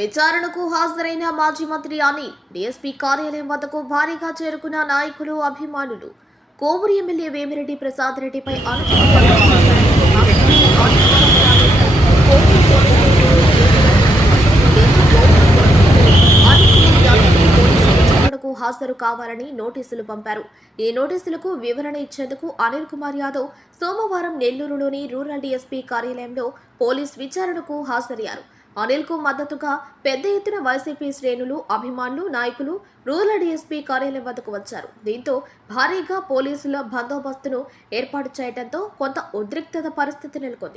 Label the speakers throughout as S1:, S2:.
S1: విచారణకు హాజరైన మాజీ మంత్రి అనిల్ డీఎస్పీ కార్యాలయం వద్దకు భారీగా చేరుకున్న నాయకులు అభిమానులు. కోవూరు ఎమ్మెల్యే వేమిరెడ్డి ప్రసాద్ రెడ్డిపై విచారణకు హాజరు కావాలని నోటీసులు పంపారు. ఈ నోటీసులకు వివరణ ఇచ్చేందుకు అనిల్ కుమార్ యాదవ్ సోమవారం నెల్లూరులోని రూరల్ డీఎస్పీ కార్యాలయంలో పోలీస్ విచారణకు హాజరయ్యారు. అనిల్కు మద్దతుగా పెద్ద ఎత్తున వైసీపీ శ్రేణులు అభిమానులు నాయకులు రూరల్ డీఎస్పీ కార్యాలయం వద్దకు వచ్చారు. దీంతో భారీగా పోలీసుల బందోబస్తును ఏర్పాటు చేయడంతో కొంత ఉద్రిక్తత పరిస్థితి నెలకొంది.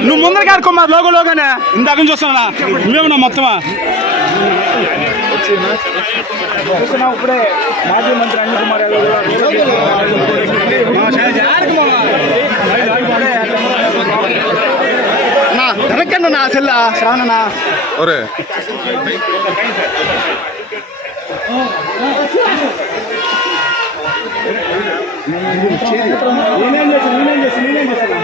S2: నువ్వు ముందర గారు కుమార్ లోగో లోగానే ఇందాక చూస్తున్నా నువ్వేమన్నా మొత్తమా? ఇప్పుడే మాజీ మంత్రి అనిల్ కుమార్ వెనకండి నా చెల్ల శ్రావణ
S3: ఒరే.
S2: నేనేం చేశాను నేనేం చేశాను నేనేం చేశాను